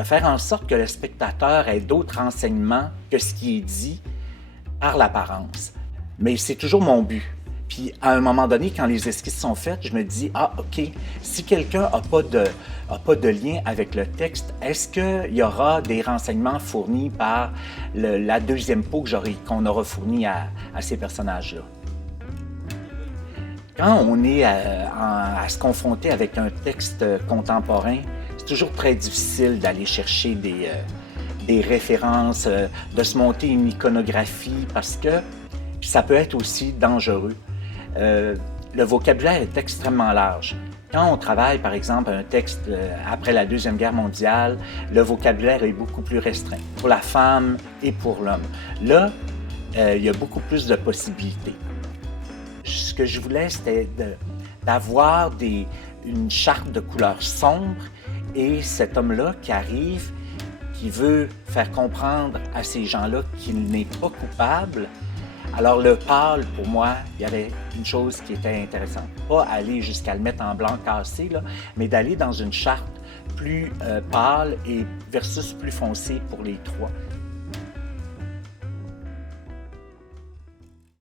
de faire en sorte que le spectateur ait d'autres renseignements que ce qui est dit par l'apparence. Mais c'est toujours mon but. Puis à un moment donné, quand les esquisses sont faites, je me dis, ah ok, si quelqu'un n'a pas de lien avec le texte, est-ce qu'il y aura des renseignements fournis par la deuxième peau qu'on aura fourni à ces personnages-là? Quand on est à se confronter avec un texte contemporain, c'est toujours très difficile d'aller chercher des références, de se monter une iconographie parce que ça peut être aussi dangereux. Le vocabulaire est extrêmement large. Quand on travaille, par exemple, un texte après la Deuxième Guerre mondiale, le vocabulaire est beaucoup plus restreint pour la femme et pour l'homme. Là, il y a beaucoup plus de possibilités. Ce que je voulais, c'était d'avoir une charte de couleurs sombres et cet homme-là qui arrive, qui veut faire comprendre à ces gens-là qu'il n'est pas coupable. Alors le pâle, pour moi, il y avait une chose qui était intéressante. Pas aller jusqu'à le mettre en blanc cassé, là, mais d'aller dans une charte plus pâle et versus plus foncée pour les trois.